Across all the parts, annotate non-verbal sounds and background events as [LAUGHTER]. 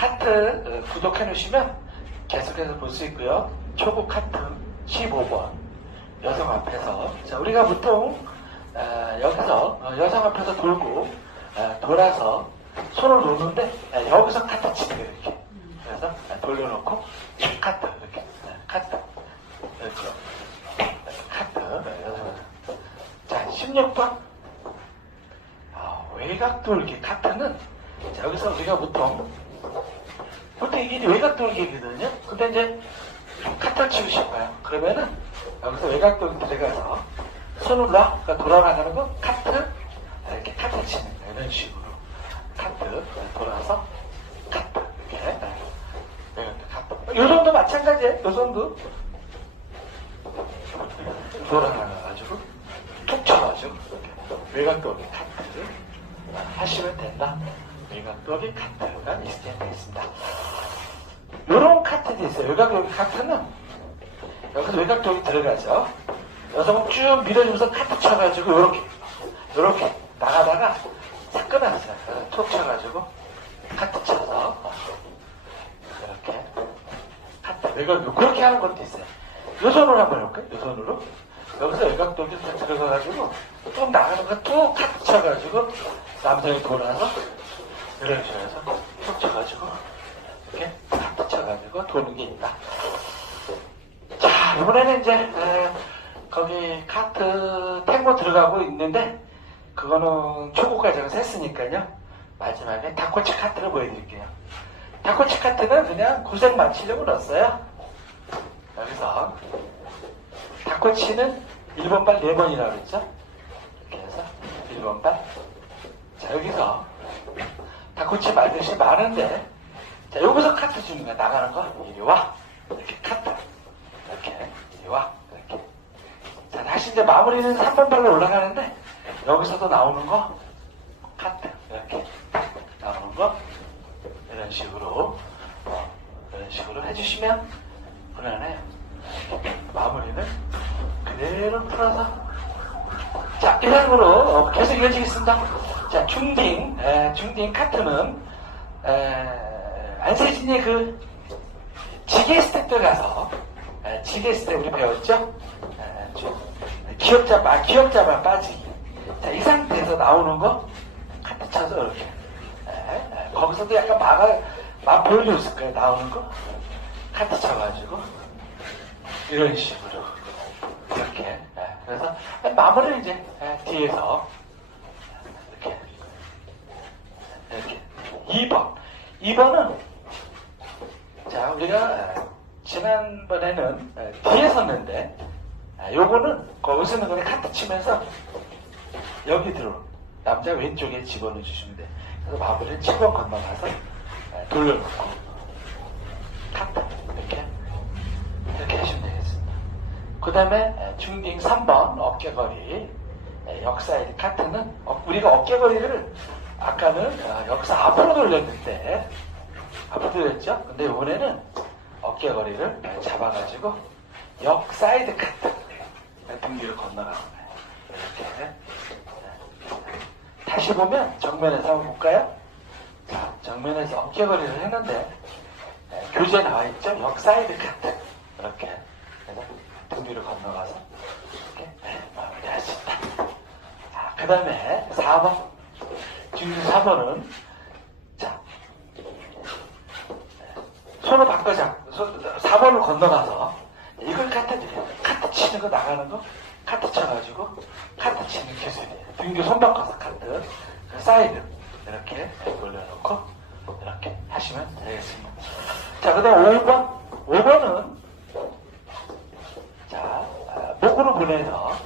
카트 어, 구독해 놓으시면 계속해서 볼 수 있고요. 초보 카트 15번 여성 앞에서. 자 우리가 보통 어, 여기서 어, 여성 앞에서 돌고 어, 돌아서 손을 놓는데 어, 여기서 카트 치는 거예요 이렇게. 그래서 어, 돌려놓고 카트 이렇게. 어, 카트. 이렇게 카트. 어. 자 16번. 아, 외곽 돌기 카트는 자, 여기서 우리가 보통 이게 외곽 돌기거든요. 근데 이제 카트를 치고 싶어요. 그러면은 여기서 외곽 돌기 들어가서 손을 놔, 그러니까 돌아나가는 거 카트 이렇게 카트 치는 거예요. 이런 식으로 카트 돌아서 카트 이렇게 네, 카트. 요 정도 마찬가지예요. 요 정도 돌아나가가지고 툭 쳐가지고 이렇게 외곽 돌기 카트 하시면 된다. 외곽 돌기 카트가 있으면 되겠습니다. 요런 카트도 있어요. 외곽돌기 카트는 여기서 외곽돌기 들어가죠. 여성은 쭉 밀어주면서 카트 쳐가지고 요렇게 요렇게 나가다가 싹 끊었어요. 툭 쳐가지고 카트 쳐서 이렇게 카트 외곽 그렇게 하는 것도 있어요. 요 손으로 한번 해볼까요? 요 손으로 여기서 외곽돌기 딱 들어가가지고 뚝 나가는 거뚝 카트 쳐가지고 남성이 돌아서 이런 식으로 해서 툭 쳐가지고 이렇게 카트 쳐가지고 도는 게 있다. 자 이번에는 이제 에, 거기 카트 탱고 들어가고 있는데 그거는 초보까지 제가 했으니까요. 마지막에 닭꼬치 카트를 보여드릴게요. 닭꼬치 카트는 그냥 고생 마치려고 넣었어요. 여기서 닭꼬치는 1번 발 4번이라고 그랬죠? 이렇게 해서 1번 발 자 여기서 닭꼬치 말듯이 많은데 자 여기서 카트 주는 거야 나가는 거. 이리 와. 이렇게 카트. 이렇게. 이리 와. 이렇게. 자 다시 이제 마무리는 3번 발로 올라가는데 여기서도 나오는 거. 카트. 이렇게. 나오는 거. 이런 식으로. 어, 이런 식으로 해주시면 그러네 마무리는 그대로 풀어서. 자 어, 계속 이어지겠습니다. 자 중딩. 에, 중딩 카트는 에, 안세진의 그 지게 스텝들 가서 에, 지게 스텝 우리 배웠죠? 에, 좀 기억 잡아 아, 기억 잡아 빠지기. 자 이 상태에서 나오는 거 카트 쳐서 이렇게. 에, 에, 거기서도 약간 막아 막 보여줬을 거예요 나오는 거. 카트 쳐가지고. 이런 식으로. 이렇게. 예, 그래서 마무리를 이제 예, 뒤에서. 이렇게. 이렇게. 2번. 2번은 자 우리가 예, 지난번에는 예, 뒤에 섰는데 예, 요거는 거기서는 그냥 카트 치면서 여기 들어 남자 왼쪽에 집어넣어 주시면 돼 그래서 마무리를 7번 건너가서 예, 돌려놓고 카트 이렇게 이렇게 하시면 되겠습니다. 그 다음에 중딩 3번 어깨거리 에, 역사의 카트는 어, 우리가 어깨거리를 아까는 어, 여기서 앞으로 돌렸는데 돌렸죠? 근데 이번에는 어깨거리를 에, 잡아가지고 역 사이드 카트 에, 등 뒤로 건너가는 거예요. 이렇게 에, 다시 보면 정면에서 한번 볼까요? 자, 정면에서 어깨거리를 했는데 네, 교재 나와 있죠? 역 사이드 카트. 이렇게. 그래서 등 뒤로 건너가서 이렇게 네, 마무리할 수 있다. 자, 그 다음에 4번. 지금 4번은, 자, 네, 바꿔 잡고, 4번을 건너가서, 이걸 카트, 카트 치는 거 나가는 거, 카트 쳐가지고, 카트 치는 기술이에요. 등뒤 손 바꿔서 카트. 사이드. 이렇게 올려놓고, 이렇게 하시면 되겠습니다. 자, 그 다음 5번. 5번은, 자, 아, 목으로 보내서,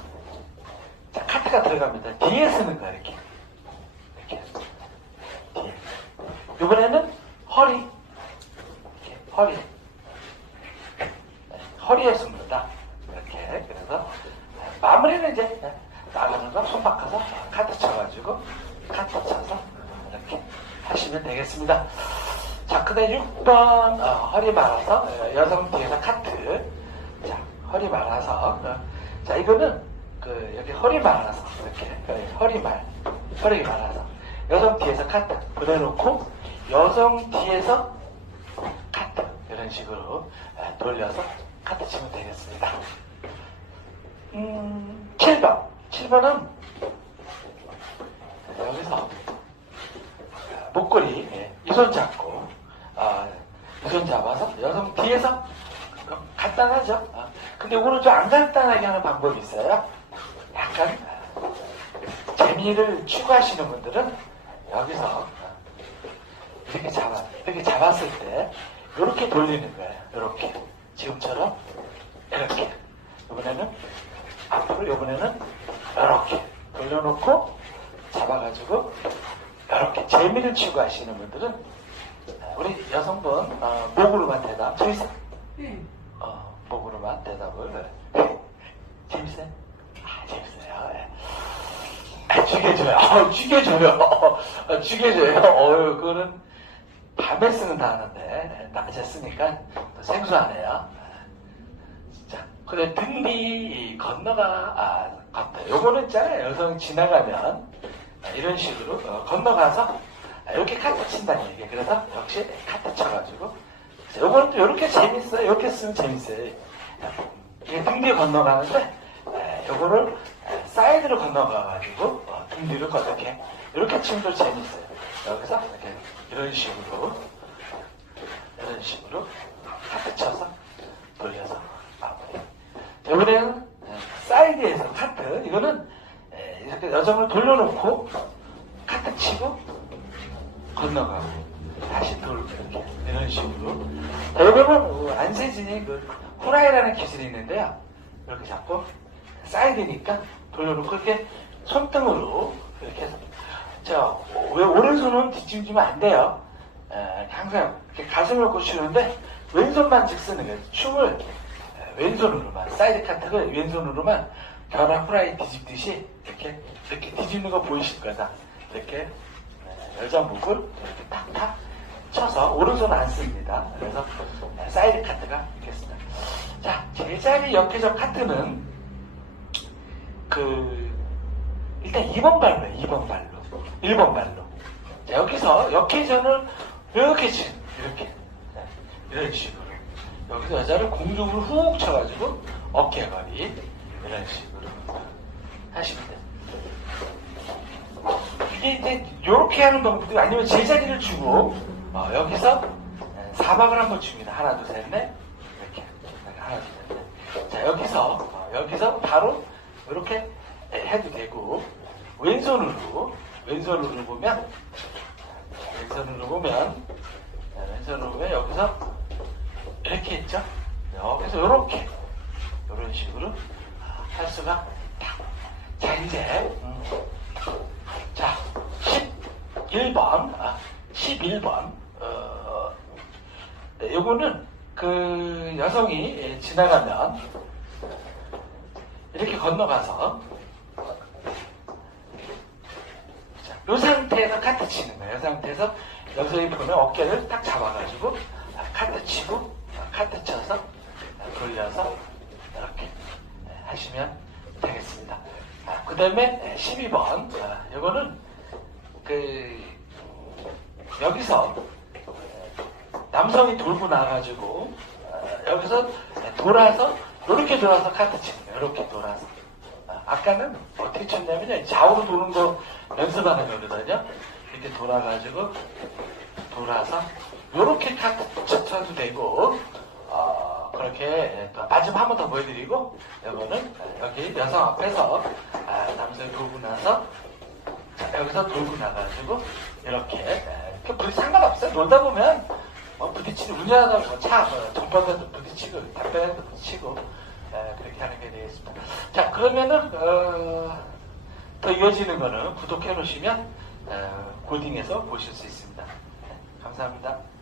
자, 카트가 들어갑니다. 뒤에 쓰는 거야, 이렇게. 이렇게. 뒤에. 이번에는 허리. 네, 허리에 씁니다. 이렇게. 그래서, 마무리는 이제, 거손 바꿔서 카트 쳐가지고, 카트 쳐서, 이렇게 하시면 되겠습니다. 자, 그 다음에 6번, 어, 허리 말아서, 어, 여성 뒤에서 카트. 자, 허리 말아서. 어, 자, 이거는, 그, 여기 허리 말아서, 이렇게, 어, 허리 말, 허리 말아서. 여성 뒤에서 카트. 그래놓고, 여성 뒤에서 이런 식으로 에, 돌려서 카트 치면 되겠습니다. 음, 7번. 7번은 여기서 목걸이 이 손 잡고 아, 이손 잡아서 여성 뒤에서 간단하죠. 아, 근데 오늘 좀안 간단하게 하는 방법이 있어요. 약간 재미를 추구하시는 분들은 여기서 이렇게 잡아 이렇게 잡았을 때 이렇게 돌리는 거예요. 이렇게 지금처럼 이렇게 이번에는 앞으로 이번에는 이렇게 돌려놓고 잡아가지고 이렇게 재미를 추구하시는 분들은 우리 여성분 어, 목으로만 대답 재밌어? 네. 어, 목으로만 대답을 네. 재밌어요? 아 재밌어요 예. 아, 죽여줘요 [LAUGHS] 어, 죽여줘요 [LAUGHS] 어, 죽여줘요 어유 그거는 밤에 쓰는 단어인데. 낮에 쓰니까? 또 생소하네요. 자, 그래 등뒤 건너가 아 건너 요거는 있잖아요 여성 지나가면 아, 이런 식으로 어, 건너가서 아, 이렇게 카트 친다는 얘기예요. 그래서 역시 카트 쳐가지고. 요거는 또 이렇게 재밌어요. 이렇게 쓰면 재밌어요. 등뒤 건너가는데 에, 요거를 에, 사이드로 건너가가지고 어, 등 뒤로 이렇게 이렇게 치면 또 재밌어요. 여기서 이렇게 이런 식으로 이런 식으로 카트 쳐서 돌려서 마무리. 자, 이번에는 에, 사이드에서 카트. 이거는 에, 이렇게 여정을 돌려놓고 카트 치고 건너가고 다시 돌고 이렇게 이런 식으로. 자, 이거는 안세진이 그 후라이라는 기술이 있는데요. 이렇게 잡고 사이드니까 돌려놓고 이렇게 손등으로 이렇게 해서 자, 왜 오른손은 뒤집으면 안 돼요. 에, 항상 이렇게 가슴을 고치는데 왼손만 즉 쓰는 거예요. 춤을 에, 왼손으로만 사이드 카트를 왼손으로만 겨라 후라이 뒤집듯이 이렇게 이렇게 뒤집는 거 보이실 거다. 이렇게 에, 여자 목을 이렇게 탁탁 쳐서 오른손 안 씁니다. 그래서 에, 사이드 카트가 있겠습니다. 자, 제자리 역회전 카트는 그 일단 2번 발로예요. 2번 발로. 1번 발로. 자, 여기서 역회전을 이렇게 치 이렇게. 네, 이런 식으로. 여기서 여자를 공중으로 훅 쳐가지고 어깨거리. 이런 식으로 하시면 돼요. 이게 이제 이렇게 하는 방법도 아니면 제자리를 주고 어, 여기서 네, 사박을 한번 줍니다. 하나, 둘, 셋, 넷. 이렇게 하나, 둘, 셋, 넷. 자, 여기서, 어, 여기서 바로 이렇게 해도 되고, 왼손으로, 왼손으로 보면, 왼손으로 보면, 자, 왼손으로 보면 여기서 이렇게 있죠? 여기서 이렇게, 이런 식으로 할 수가 딱. 자, 이제, 음, 자, 11번, 아, 11번, 어, 네, 요거는 그 여성이 예, 지나가면 이렇게 건너가서 자, 요 상태에서 카트 치는 거예요. 이 상태에서 여성이 보면 어깨를 딱 잡아가지고 아, 카트 치고 아, 카트 쳐서 아, 돌려서 이렇게 네, 하시면 되겠습니다. 그 다음에 12번 이거는 그 여기서 남성이 돌고 나가지고 어, 여기서 돌아서 이렇게 돌아서 카트 치는 거예요. 이렇게 돌아서. 아, 아까는 어떻게 쳤냐면요. 좌우로 도는 거 연습하는 거거든요. 이렇게 돌아가지고 돌아서 이렇게 카트 쳐도 되고 어, 그렇게 또 마지막 한 번 더 보여드리고 이거는 여기 여성 앞에서 아, 남성이 돌고 나서 자, 여기서 돌고 나가지고 이렇게 그 부딪 상관없어요. 놀다 보면 어, 부딪히는 운전하다 보면 차 뭐, 전반에도 부딪히고 담배에도 부딪히고 하는 게 되겠습니다. 자 그러면은 어, 더 이어지는 거는 구독해 놓으시면 어, 고딩에서 보실 수 있습니다. 네, 감사합니다.